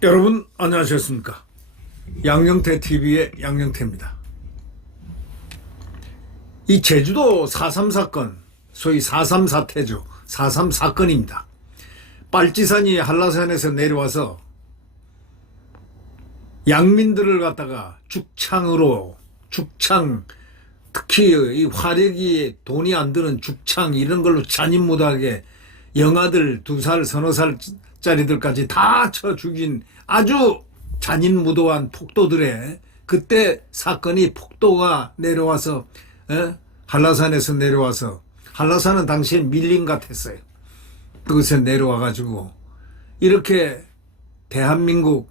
여러분 안녕하셨습니까? 양영태 TV의 양영태입니다. 이 제주도 4.3 사건, 소위 4.3 사태죠. 4.3 사건입니다. 빨치산이 한라산에서 내려와서 양민들을 갖다가 죽창, 특히 이 화력이 돈이 안 드는 죽창 이런 걸로 잔인무도하게 영아들 2살, 서너 살짜리들까지 다 쳐 죽인 아주 잔인무도한 폭도들의 그때 사건이 폭도가 내려와서 한라산에서 내려와서 한라산은 당시에 밀림 같았어요. 그것에 내려와 가지고 이렇게 대한민국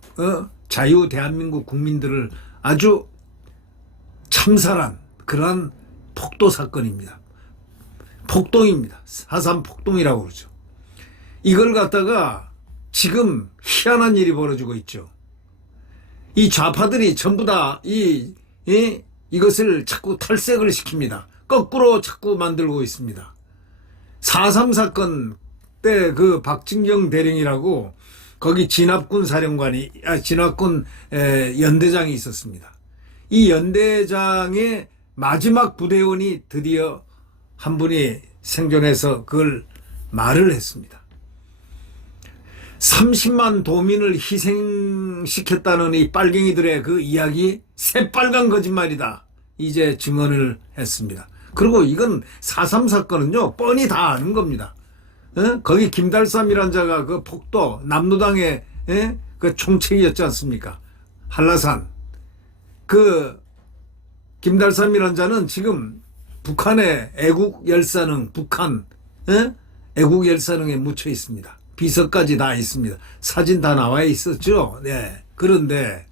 자유 대한민국 국민들을 아주 참살한 그러한 폭도 사건입니다. 폭동입니다. 4.3 폭동이라고 그러죠. 이걸 갖다가 지금 희한한 일이 벌어지고 있죠. 이 좌파들이 전부 다 이것을 자꾸 탈색을 시킵니다. 거꾸로 자꾸 만들고 있습니다. 4.3 사건 때 그 박진경 대령이라고 거기 진압군 연대장이 있었습니다. 이 연대장의 마지막 부대원이 드디어 한 분이 생존해서 그걸 말을 했습니다. 30만 도민을 희생시켰다는 이 빨갱이들의 그 이야기 새빨간 거짓말이다. 이제 증언을 했습니다. 그리고 이건 4.3 사건은요 뻔히 다 아는 겁니다. 거기 김달삼이란 자가 그 폭도 남로당의 그 총책이었지 않습니까? 한라산 그 김달삼이란 자는 지금 북한의 애국열사능 애국열사능에 묻혀 있습니다. 비서까지 다 있습니다. 사진 다 나와 있었죠. 네. 그런데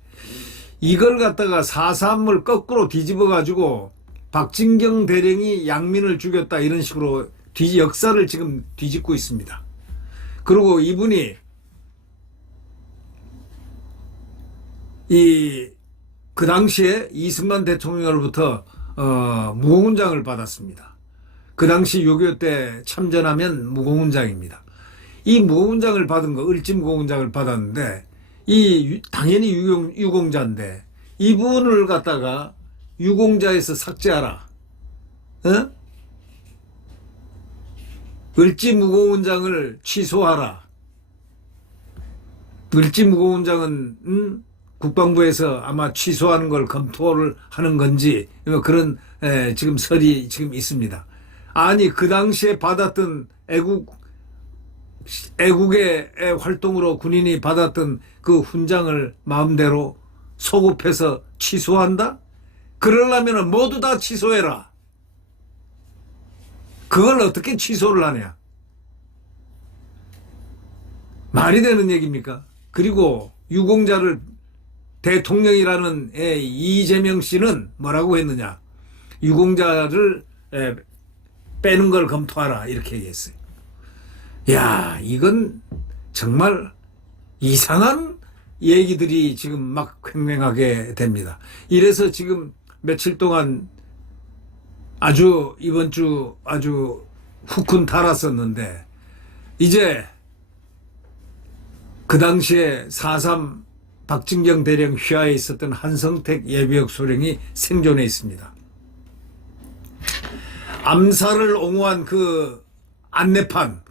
이걸 갖다가 4.3을 거꾸로 뒤집어 가지고 박진경 대령이 양민을 죽였다 이런 식으로 역사를 지금 뒤집고 있습니다. 그리고 이분이 그 당시에 이승만 대통령으로부터 무공훈장을 받았습니다. 그 당시 6.25 때 참전하면 무공훈장입니다. 이 무공훈장을 받은 거 을지무공훈장을 받았는데 당연히 유공자인데 이분을 갖다가 유공자에서 삭제하라. 을지무공훈장을 취소하라. 을지무공훈장은 국방부에서 아마 취소하는 걸 검토를 하는 건지 그런 지금 설이 지금 있습니다. 아니 그 당시에 받았던 애국의 활동으로 군인이 받았던 그 훈장을 마음대로 소급해서 취소한다? 그러려면 모두 다 취소해라. 그걸 어떻게 취소를 하냐? 말이 되는 얘기입니까? 그리고 유공자를 대통령이라는 이재명 씨는 뭐라고 했느냐? 유공자를 빼는 걸 검토하라 이렇게 얘기했어요. 야, 이건 정말 이상한 얘기들이 지금 막 횡행하게 됩니다. 이래서 지금 며칠 동안 이번 주 아주 후끈 달았었는데 이제 그 당시에 4.3 박진경 대령 휘하에 있었던 한성택 예비역 소령이 생존해 있습니다. 암살을 옹호한 그 안내판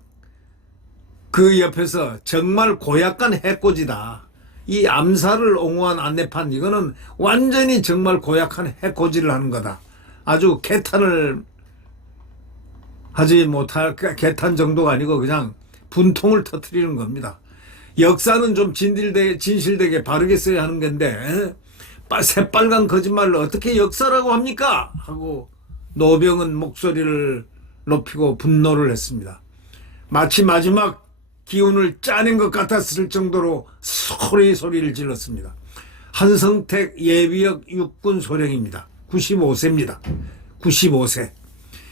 그 옆에서 정말 고약한 해코지다. 이 암살을 옹호한 안내판 이거는 완전히 정말 고약한 해코지를 하는 거다. 아주 개탄을 하지 못할 개탄 정도가 아니고 그냥 분통을 터뜨리는 겁니다. 역사는 좀 진실되게 바르게 써야 하는 건데 새빨간 거짓말을 어떻게 역사라고 합니까? 하고 노병은 목소리를 높이고 분노를 했습니다. 마치 마지막 기운을 짜낸 것 같았을 정도로 소리를 질렀습니다. 한성택 예비역 육군 소령입니다. 95세입니다. 95세.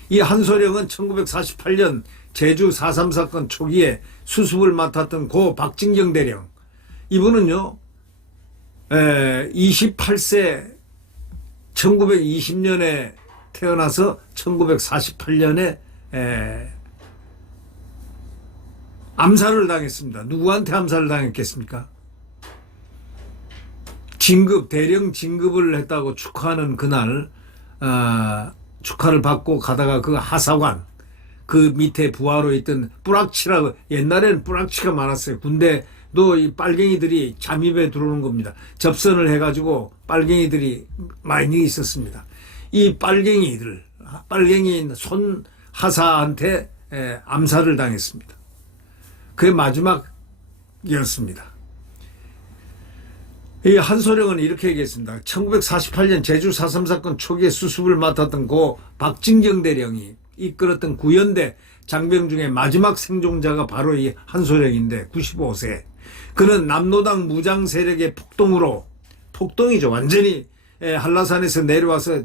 이 한소령은 1948년 제주 4.3 사건 초기에 수습을 맡았던 고 박진경 대령. 이분은요 28세 1920년에 태어나서 1948년에 암살을 당했습니다. 누구한테 암살을 당했겠습니까? 대령 진급을 했다고 축하하는 그날, 축하를 받고 가다가 그 하사관, 그 밑에 부하로 있던 뿌락치라고, 옛날에는 뿌락치가 많았어요. 군대도 이 빨갱이들이 잠입에 들어오는 겁니다. 접선을 해가지고 빨갱이들이 많이 있었습니다. 이 빨갱이인 손 하사한테 암살을 당했습니다. 그게 마지막이었습니다. 이 한소령은 이렇게 얘기했습니다. 1948년 제주 4.3 사건 초기에 수습을 맡았던 고 박진경 대령이 이끌었던 구연대 장병 중에 마지막 생존자가 바로 이 한소령인데 95세. 그는 남노당 무장 세력의 폭동이죠. 완전히 한라산에서 내려와서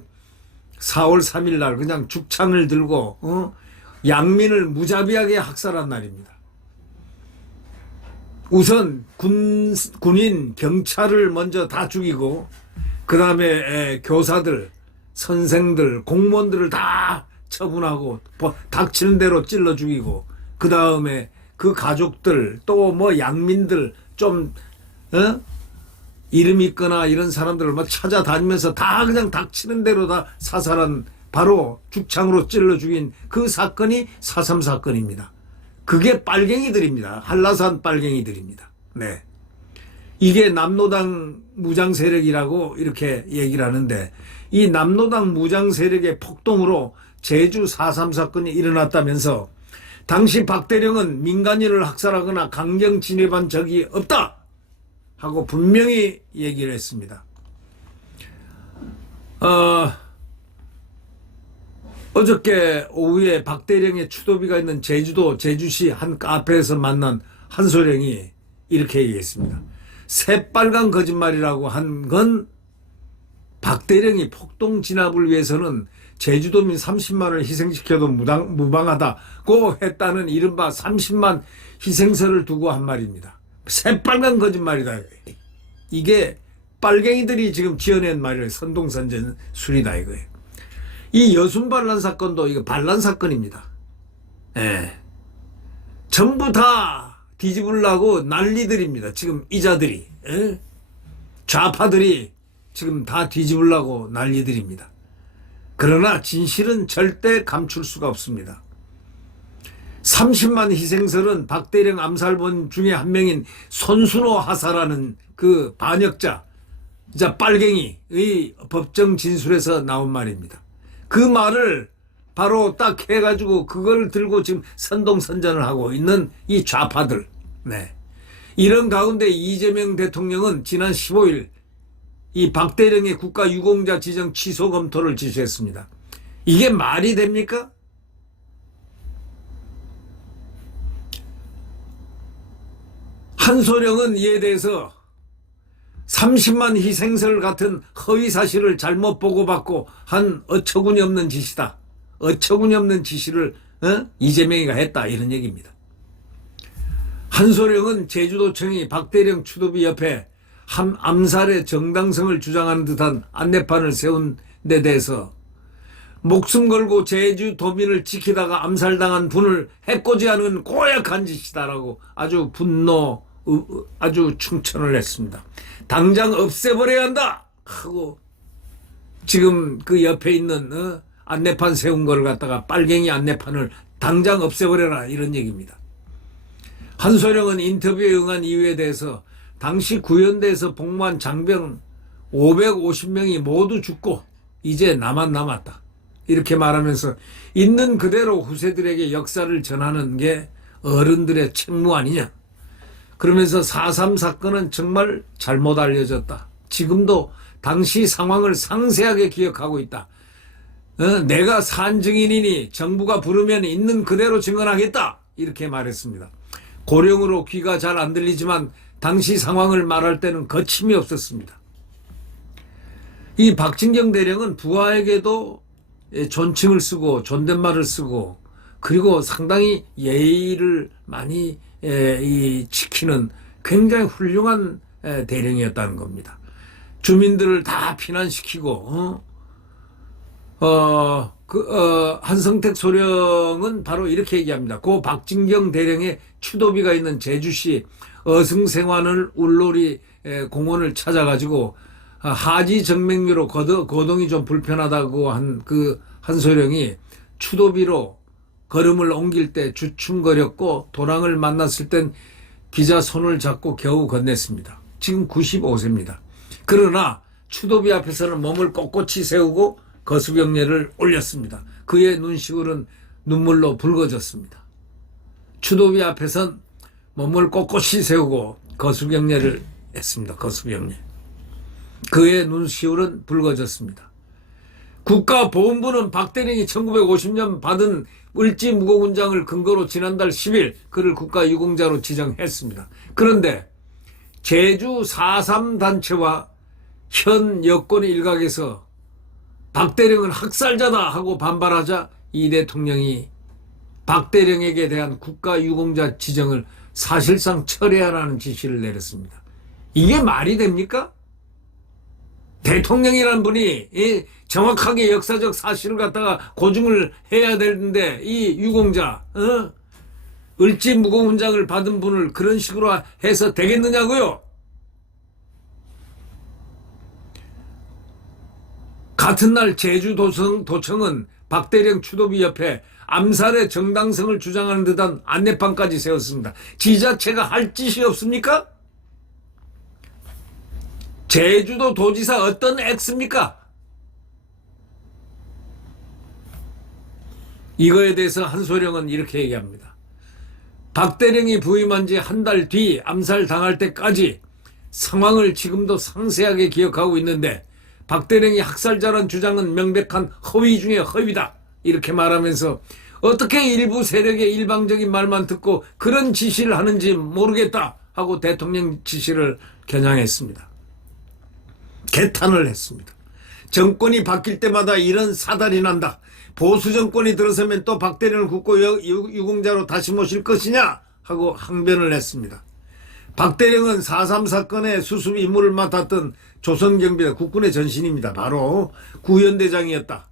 4월 3일 날 그냥 죽창을 들고 양민을 무자비하게 학살한 날입니다. 우선 군인, 경찰을 먼저 다 죽이고 그 다음에 교사들, 선생들, 공무원들을 다 처분하고 닥치는 대로 찔러 죽이고 그 다음에 그 가족들 또 뭐 양민들 좀 이름 있거나 이런 사람들을 막 찾아다니면서 다 그냥 닥치는 대로 다 사살한 바로 죽창으로 찔러 죽인 그 사건이 4.3 사건입니다. 그게 빨갱이들입니다. 한라산 빨갱이들입니다. 네. 이게 남노당 무장 세력이라고 이렇게 얘기를 하는데 이 남노당 무장 세력의 폭동으로 제주 4.3 사건이 일어났다면서 당시 박대령은 민간인을 학살하거나 강경 진입한 적이 없다 하고 분명히 얘기를 했습니다. 어저께 오후에 박대령의 추도비가 있는 제주도 제주시 한 카페에서 만난 한소령이 이렇게 얘기했습니다. 새빨간 거짓말이라고 한 건 박대령이 폭동 진압을 위해서는 제주도민 30만을 희생시켜도 무방하다고 했다는 이른바 30만 희생서를 두고 한 말입니다. 새빨간 거짓말이다. 이게 빨갱이들이 지금 지어낸 말이에요. 선동선전술이다 이거예요. 이 여순 반란 사건도 이거 반란 사건입니다. 예. 전부 다 뒤집으려고 난리들입니다. 지금 이자들이, 예? 좌파들이 지금 다 뒤집으려고 난리들입니다. 그러나 진실은 절대 감출 수가 없습니다. 30만 희생설은 박대령 암살범 중에 한 명인 손순호 하사라는 그 반역자, 빨갱이의 법정 진술에서 나온 말입니다. 그 말을 바로 딱 해가지고 그걸 들고 지금 선동선전을 하고 있는 이 좌파들. 네. 이런 가운데 이재명 대통령은 지난 15일 이 박대령의 국가유공자 지정 취소 검토를 지시했습니다. 이게 말이 됩니까? 한소령은 이에 대해서 30만 희생설 같은 허위 사실을 잘못 보고받고 한 어처구니 없는 짓이다. 어처구니 없는 지시를 이재명이가 했다 이런 얘기입니다. 한소령은 제주도청이 박대령 추도비 옆에 암살의 정당성을 주장하는 듯한 안내판을 세운 데 대해서 목숨 걸고 제주도민을 지키다가 암살당한 분을 해코지하는 고약한 짓이다라고 아주 아주 충천을 했습니다. 당장 없애버려야 한다 하고 지금 그 옆에 있는 안내판 세운 걸 갖다가 빨갱이 안내판을 당장 없애버려라 이런 얘기입니다. 한소령은 인터뷰에 응한 이유에 대해서 당시 구연대에서 복무한 장병 550명이 모두 죽고 이제 나만 남았다 이렇게 말하면서 있는 그대로 후세들에게 역사를 전하는 게 어른들의 책무 아니냐. 그러면서 4.3 사건은 정말 잘못 알려졌다. 지금도 당시 상황을 상세하게 기억하고 있다. 내가 산 증인이니 정부가 부르면 있는 그대로 증언하겠다. 이렇게 말했습니다. 고령으로 귀가 잘 안 들리지만 당시 상황을 말할 때는 거침이 없었습니다. 이 박진경 대령은 부하에게도 존칭을 쓰고 존댓말을 쓰고 그리고 상당히 예의를 많이 지키는 굉장히 훌륭한 대령이었다는 겁니다. 주민들을 다 피난시키고 한성택 소령은 바로 이렇게 얘기합니다. 고 박진경 대령의 추도비가 있는 제주시 어승생환을 울놀이 공원을 찾아가지고 하지 정맥류로 거동이 좀 불편하다고 한 그 한소령이 추도비로 걸음을 옮길 때 주춤거렸고 도랑을 만났을 땐 기자 손을 잡고 겨우 건넸습니다. 지금 95세입니다. 그러나 추도비 앞에서는 몸을 꼿꼿이 세우고 거수경례를 올렸습니다. 그의 눈시울은 눈물로 붉어졌습니다. 추도비 앞에선 몸을 꼿꼿이 세우고 거수경례를 했습니다. 거수경례. 그의 눈시울은 붉어졌습니다. 국가보훈부는 박대령이 1950년 받은 을지무공훈장을 근거로 지난달 10일 그를 국가유공자로 지정했습니다. 그런데 제주 4.3 단체와 현 여권 일각에서 박대령은 학살자다 하고 반발하자 이 대통령이 박대령에게 대한 국가유공자 지정을 사실상 철회하라는 지시를 내렸습니다. 이게 말이 됩니까? 대통령이란 분이 정확하게 역사적 사실을 갖다가 고증을 해야 되는데 이 유공자 을지무공훈장을 받은 분을 그런 식으로 해서 되겠느냐고요? 같은 날 제주도청은 박대령 추도비 옆에 암살의 정당성을 주장하는 듯한 안내판까지 세웠습니다. 지자체가 할 짓이 없습니까? 제주도 도지사 어떤 액수입니까? 이거에 대해서 한소령은 이렇게 얘기합니다. 박대령이 부임한 지 한 달 뒤 암살 당할 때까지 상황을 지금도 상세하게 기억하고 있는데 박대령이 학살자란 주장은 명백한 허위 중에 허위다. 이렇게 말하면서 어떻게 일부 세력의 일방적인 말만 듣고 그런 지시를 하는지 모르겠다 하고 대통령 지시를 겨냥했습니다. 개탄을 했습니다. 정권이 바뀔 때마다 이런 사달이 난다. 보수 정권이 들어서면 또 박대령을 국고 유공자로 다시 모실 것이냐 하고 항변을 했습니다. 박대령은 4.3 사건의 수습 임무를 맡았던 조선경비대 국군의 전신입니다. 바로 구연대장이었다.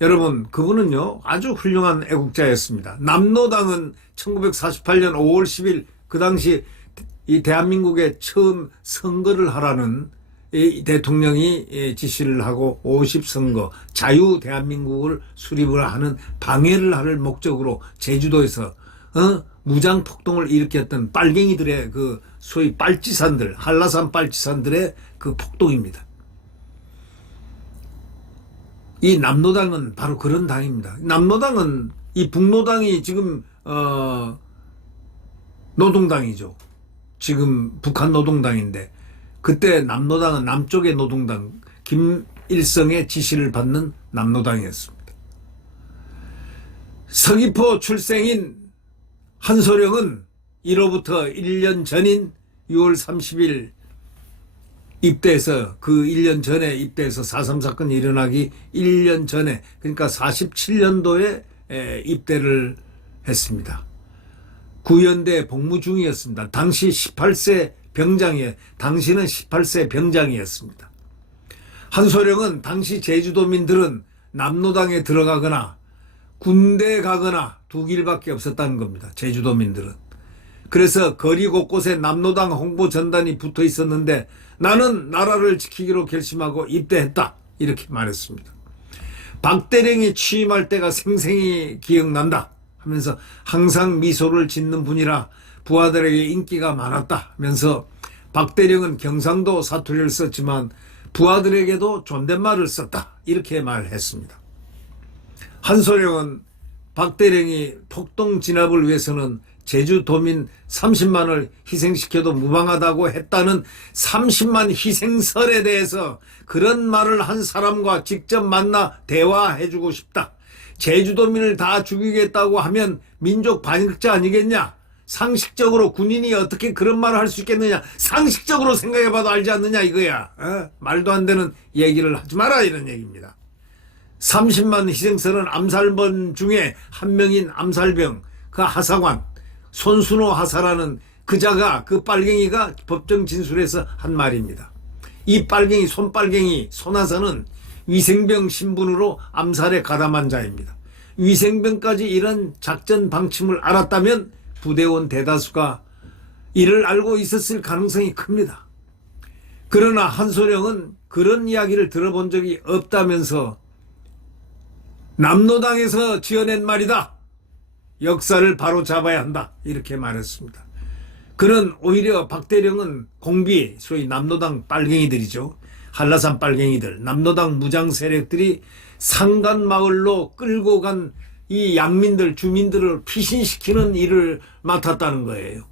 여러분 그분은요 아주 훌륭한 애국자였습니다. 남로당은 1948년 5월 10일 그 당시 이 대한민국에 처음 선거를 하라는 이 대통령이 지시를 하고 50선거 자유 대한민국을 수립을 하는 방해를 할 목적으로 제주도에서 무장 폭동을 일으켰던 빨갱이들의 그 소위 빨치산들 한라산 빨치산들의 그 폭동입니다. 이 남로당은 바로 그런 당입니다. 남로당은 이 북로당이 지금 노동당이죠. 지금 북한 노동당인데 그때 남로당은 남쪽의 노동당 김일성의 지시를 받는 남로당이었습니다. 서귀포 출생인 한소령은 이로부터 1년 전인 6월 30일 입대해서 그 1년 전에 입대해서 4.3 사건이 일어나기 1년 전에 그러니까 47년도에 입대를 했습니다. 구연대 복무 중이었습니다. 당시 18세 당시는 18세 병장이었습니다. 한소령은 당시 제주도민들은 남로당에 들어가거나 군대 가거나 두 길밖에 없었다는 겁니다. 제주도민들은. 그래서 거리 곳곳에 남로당 홍보 전단이 붙어 있었는데 나는 나라를 지키기로 결심하고 입대했다. 이렇게 말했습니다. 박대령이 취임할 때가 생생히 기억난다 하면서 항상 미소를 짓는 분이라 부하들에게 인기가 많았다 하면서 박대령은 경상도 사투리를 썼지만 부하들에게도 존댓말을 썼다. 이렇게 말했습니다. 한소령은 박대령이 폭동 진압을 위해서는 제주도민 30만을 희생시켜도 무방하다고 했다는 30만 희생설에 대해서 그런 말을 한 사람과 직접 만나 대화해주고 싶다. 제주도민을 다 죽이겠다고 하면 민족 반역자 아니겠냐? 상식적으로 군인이 어떻게 그런 말을 할 수 있겠느냐? 상식적으로 생각해봐도 알지 않느냐 이거야. 말도 안 되는 얘기를 하지 마라 이런 얘기입니다. 30만 희생설은 암살범 중에 한 명인 암살병 그 하사관 손순호 하사라는 그자가 그 빨갱이가 법정 진술에서 한 말입니다. 이 빨갱이 손빨갱이 손하사는 위생병 신분으로 암살에 가담한 자입니다. 위생병까지 이런 작전 방침을 알았다면 부대원 대다수가 이를 알고 있었을 가능성이 큽니다. 그러나 한소령은 그런 이야기를 들어본 적이 없다면서 남로당에서 지어낸 말이다. 역사를 바로 잡아야 한다. 이렇게 말했습니다. 그는 오히려 박대령은 공비, 소위 남로당 빨갱이들이죠. 한라산 빨갱이들, 남로당 무장 세력들이 상간마을로 끌고 간 이 양민들, 주민들을 피신시키는 일을 맡았다는 거예요.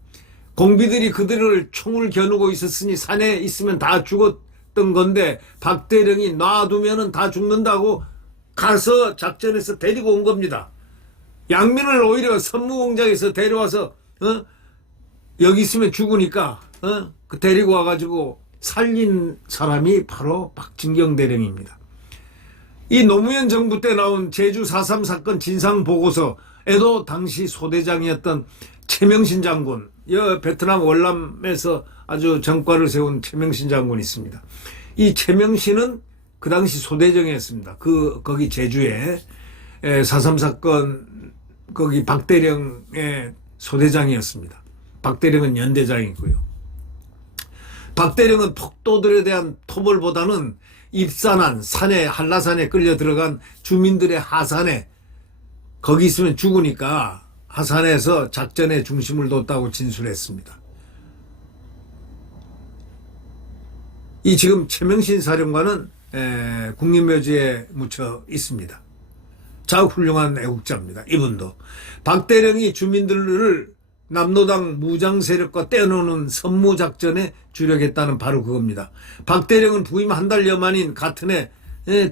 공비들이 그들을 총을 겨누고 있었으니 산에 있으면 다 죽었던 건데 박대령이 놔두면 다 죽는다고 가서 작전에서 데리고 온 겁니다. 양민을 오히려 선무공장에서 데려와서 여기 있으면 죽으니까 그 데리고 와가지고 살린 사람이 바로 박진경 대령입니다. 이 노무현 정부 때 나온 제주 4.3 사건 진상보고서에도 당시 소대장이었던 최명신 장군, 베트남 월남에서 아주 전과를 세운 최명신 장군이 있습니다. 이 최명신은 그 당시 소대장이었습니다. 거기 제주에 4.3 사건 거기 박대령의 소대장이었습니다. 박대령은 연대장이고요. 박대령은 폭도들에 대한 토벌보다는 입산한 산에 한라산에 끌려 들어간 주민들의 하산에 거기 있으면 죽으니까 하산에서 작전의 중심을 뒀다고 진술했습니다. 이 지금 최명신 사령관은 국립묘지에 묻혀 있습니다. 자욱 훌륭한 애국자입니다. 이분도 박대령이 주민들을 남로당 무장 세력과 떼어놓는 선무작전에 주력했다는 바로 그겁니다. 박대령은 부임 한 달여 만인 같은 해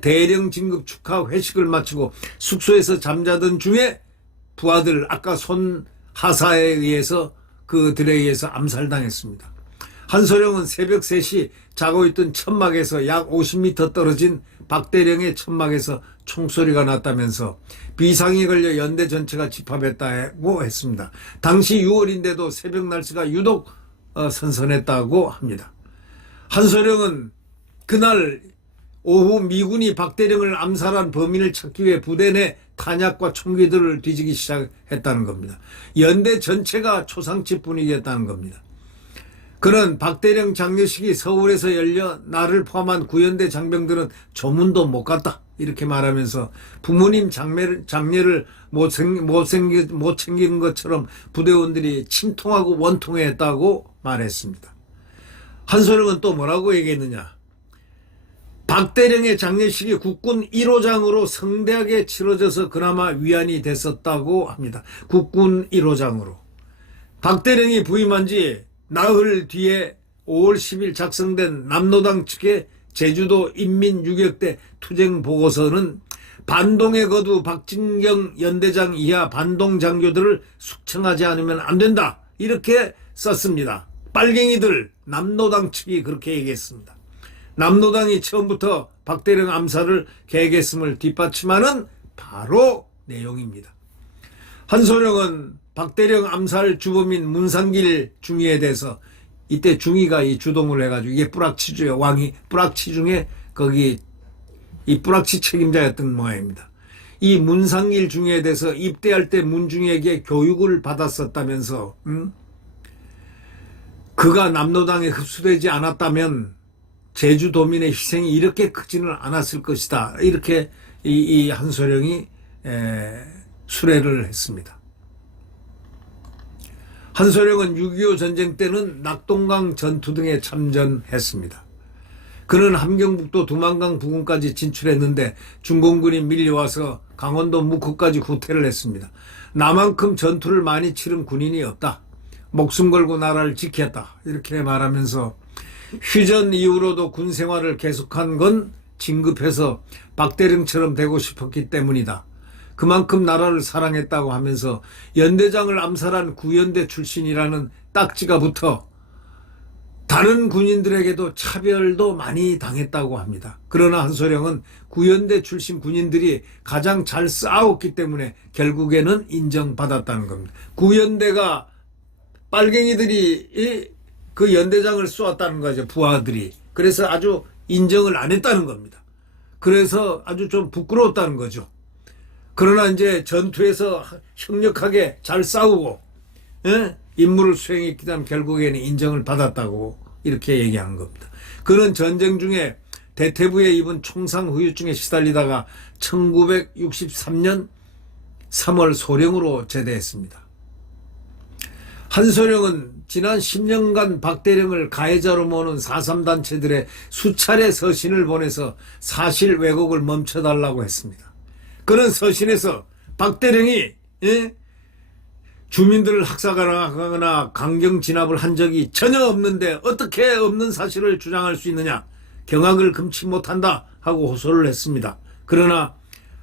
대령 진급 축하 회식을 마치고 숙소에서 잠자던 중에 부하들 아까 손 하사에 의해서 그들에 의해서 암살당했습니다. 한소령은 새벽 3시 자고 있던 천막에서 약 50m 떨어진 박대령의 천막에서 총소리가 났다면서 비상이 걸려 연대 전체가 집합했다고 했습니다. 당시 6월인데도 새벽 날씨가 유독 선선했다고 합니다. 한소령은 그날 오후 미군이 박대령을 암살한 범인을 찾기 위해 부대 내 탄약과 총기들을 뒤지기 시작했다는 겁니다. 연대 전체가 초상집 분위기였다는 겁니다. 그는 박대령 장례식이 서울에서 열려 나를 포함한 구연대 장병들은 조문도 못 갔다 이렇게 말하면서 부모님 장례를 못 챙기는 것처럼 부대원들이 침통하고 원통했다고 말했습니다. 한소령은 또 뭐라고 얘기했느냐. 박대령의 장례식이 국군 1호장으로 성대하게 치러져서 그나마 위안이 됐었다고 합니다. 국군 1호장으로. 박대령이 부임한 지 나흘 뒤에 5월 10일 작성된 남로당 측의 제주도 인민유격대 투쟁 보고서는 반동에 거두 박진경 연대장 이하 반동 장교들을 숙청하지 않으면 안 된다. 이렇게 썼습니다. 빨갱이들 남로당 측이 그렇게 얘기했습니다. 남로당이 처음부터 박대령 암살을 계획했음을 뒷받침하는 바로 내용입니다. 한소령은 박대령 암살 주범인 문상길 중위에 대해서 이때 중위가 이 주동을 해가지고 이게 뿌락치주요. 왕이 뿌락치 중에 거기 이 뿌락치 책임자였던 모양입니다. 이 문상길 중위에 대해서 입대할 때 문중위에게 교육을 받았었다면서 그가 남로당에 흡수되지 않았다면 제주도민의 희생이 이렇게 크지는 않았을 것이다. 이렇게 이 한소령이 수레를 했습니다. 한소령은 6.25 전쟁 때는 낙동강 전투 등에 참전했습니다. 그는 함경북도 두만강 부근까지 진출했는데 중공군이 밀려와서 강원도 묵호까지 후퇴를 했습니다. 나만큼 전투를 많이 치른 군인이 없다. 목숨 걸고 나라를 지켰다. 이렇게 말하면서 휴전 이후로도 군 생활을 계속한 건 진급해서 박대령처럼 되고 싶었기 때문이다. 그만큼 나라를 사랑했다고 하면서 연대장을 암살한 구연대 출신이라는 딱지가 붙어 다른 군인들에게도 차별도 많이 당했다고 합니다. 그러나 한소령은 구연대 출신 군인들이 가장 잘 싸웠기 때문에 결국에는 인정받았다는 겁니다. 구연대가 빨갱이들이 그 연대장을 쏘았다는 거죠. 부하들이. 그래서 아주 인정을 안 했다는 겁니다. 그래서 아주 좀 부끄러웠다는 거죠. 그러나 이제 전투에서 협력하게 잘 싸우고 임무를 수행했기 때문에 결국에는 인정을 받았다고 이렇게 얘기한 겁니다. 그는 전쟁 중에 대퇴부에 입은 총상 후유증에 시달리다가 1963년 3월 소령으로 제대했습니다. 한소령은 지난 10년간 박대령을 가해자로 모는 4.3 단체들의 수차례 서신을 보내서 사실 왜곡을 멈춰달라고 했습니다. 그는 서신에서 박대령이 주민들을 학살하거나 강경 진압을 한 적이 전혀 없는데 어떻게 없는 사실을 주장할 수 있느냐, 경악을 금치 못한다 하고 호소를 했습니다. 그러나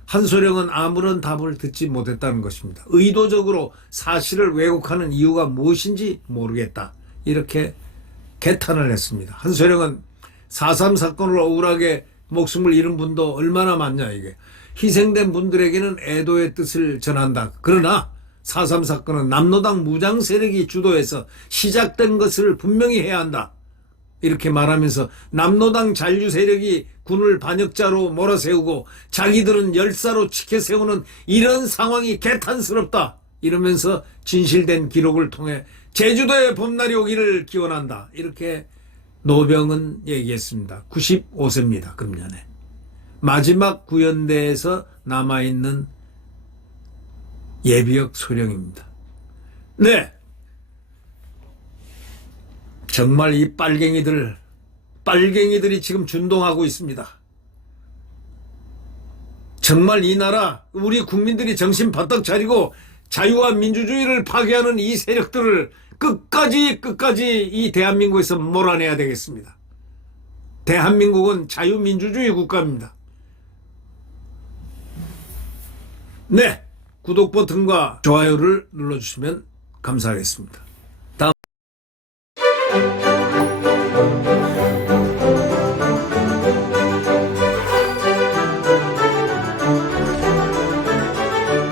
한소령은 아무런 답을 듣지 못했다는 것입니다. 의도적으로 사실을 왜곡하는 이유가 무엇인지 모르겠다, 이렇게 개탄을 했습니다. 한소령은 4.3 사건으로 억울하게 목숨을 잃은 분도 얼마나 많냐, 이게. 희생된 분들에게는 애도의 뜻을 전한다. 그러나 4.3 사건은 남노당 무장 세력이 주도해서 시작된 것을 분명히 해야 한다, 이렇게 말하면서 남노당 잔류 세력이 군을 반역자로 몰아세우고 자기들은 열사로 치켜세우는 이런 상황이 개탄스럽다, 이러면서 진실된 기록을 통해 제주도의 봄날이 오기를 기원한다, 이렇게 노병은 얘기했습니다. 95세입니다. 금년에. 마지막 구연대에서 남아있는 예비역 소령입니다. 네, 정말 이 빨갱이들이 지금 준동하고 있습니다. 정말 이 나라, 우리 국민들이 정신 바짝 차리고 자유와 민주주의를 파괴하는 이 세력들을 끝까지 이 대한민국에서 몰아내야 되겠습니다. 대한민국은 자유민주주의 국가입니다. 네, 구독 버튼과 좋아요를 눌러주시면 감사하겠습니다.